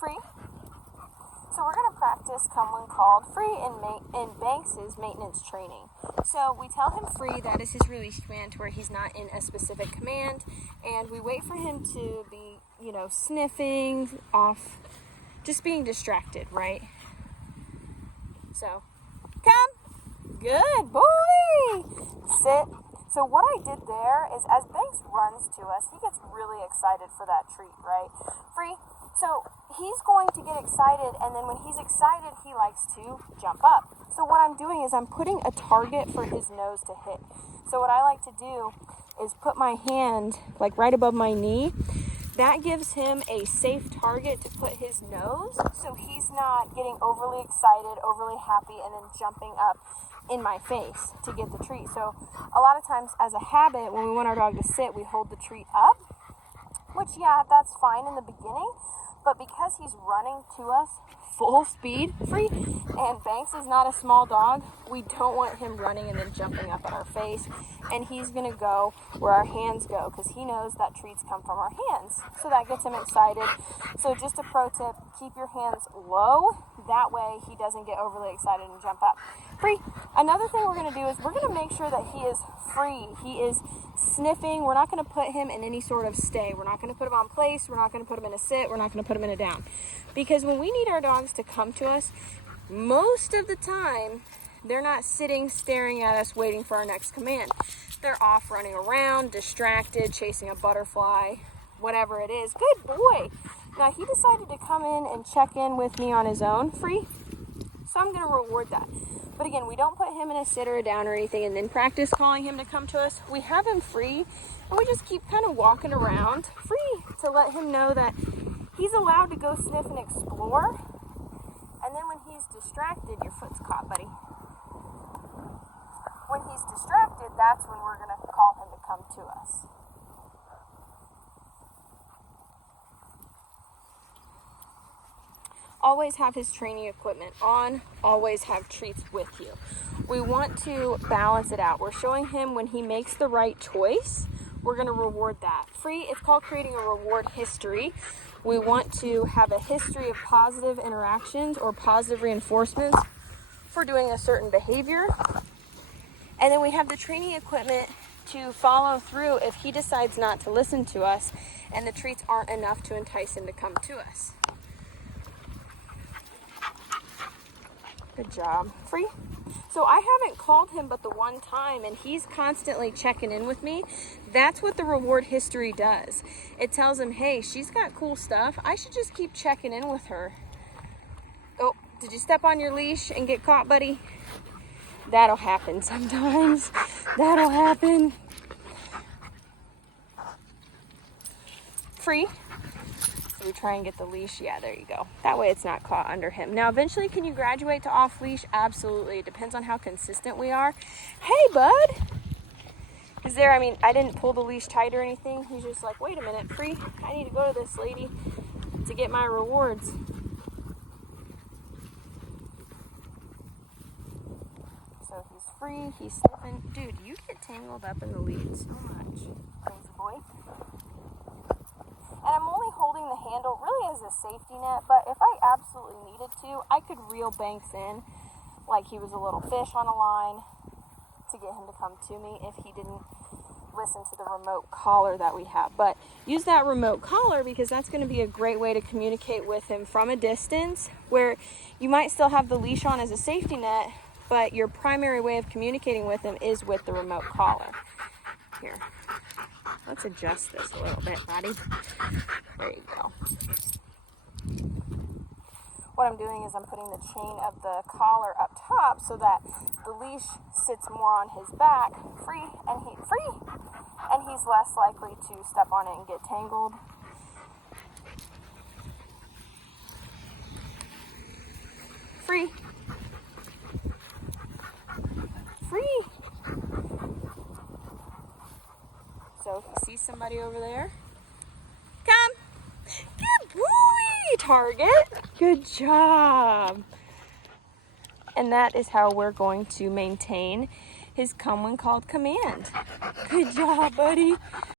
Free. So we're going to practice come when called free in Banks' maintenance training. So we tell him free, that is his release command, where he's not in a specific command, and we wait for him to be, sniffing off, just being distracted, right? So, come, good boy, sit. So what I did there is, as Banks runs to us, he gets really excited for that treat, right? Free. So he's going to get excited, and then when he's excited, he likes to jump up. So what I'm doing is I'm putting a target for his nose to hit. So what I like to do is put my hand like right above my knee. That gives him a safe target to put his nose, so he's not getting overly excited, overly happy, and then jumping up in my face to get the treat. So a lot of times, as a habit, when we want our dog to sit, we hold the treat up, which, yeah, that's fine in the beginning. But because he's running to us full speed, free, and Banks is not a small dog, we don't want him running and then jumping up at our face. And he's going to go where our hands go, because he knows that treats come from our hands. So that gets him excited. So just a pro tip, keep your hands low. That way he doesn't get overly excited and jump up. Free. Another thing we're going to do is we're going to make sure that he is free. He is sniffing. We're not going to put him in any sort of stay. We're not going to put him on place. We're not going to put him in a sit. We're not going to put him in a down. Because when we need our dogs to come to us, most of the time, they're not sitting, staring at us, waiting for our next command. They're off running around, distracted, chasing a butterfly, whatever it is. Good boy. Now, he decided to come in and check in with me on his own, free. So I'm going to reward that. But again, we don't put him in a sit or a down or anything and then practice calling him to come to us. We have him free, and we just keep kind of walking around free to let him know that he's allowed to go sniff and explore. And then when he's distracted, your foot's caught, buddy. When he's distracted, that's when we're going to call him to come to us. Always have his training equipment on, always have treats with you. We want to balance it out. We're showing him when he makes the right choice, we're going to reward that. Free, it's called creating a reward history. We want to have a history of positive interactions or positive reinforcements for doing a certain behavior. And then we have the training equipment to follow through if he decides not to listen to us and the treats aren't enough to entice him to come to us. Good job. Free. So I haven't called him but the one time, and he's constantly checking in with me. That's what the reward history does. It tells him, hey, she's got cool stuff. I should just keep checking in with her. Oh, did you step on your leash and get caught, buddy? That'll happen sometimes. That'll happen. Free. So we try and get the leash. Yeah, there you go. That way it's not caught under him. Now, eventually, can you graduate to off leash? Absolutely. It depends on how consistent we are. Hey, bud. Is there, I didn't pull the leash tight or anything. He's just like, wait a minute, free. I need to go to this lady to get my rewards. So he's free. He's sniffing. Dude, you get tangled up in the lead so much. Crazy boy. And I'm only holding the handle really as a safety net, but if I absolutely needed to, I could reel Banks in like he was a little fish on a line to get him to come to me if he didn't listen to the remote collar that we have. But use that remote collar because that's going to be a great way to communicate with him from a distance, where you might still have the leash on as a safety net, but your primary way of communicating with him is with the remote collar. Here. Let's adjust this a little bit, buddy. There you go. What I'm doing is I'm putting the chain of the collar up top so that the leash sits more on his back, and he's less likely to step on it and get tangled. Free. Free. So if you see somebody over there, come. Good boy, target. Good job. And that is how we're going to maintain his come when called command. Good job, buddy.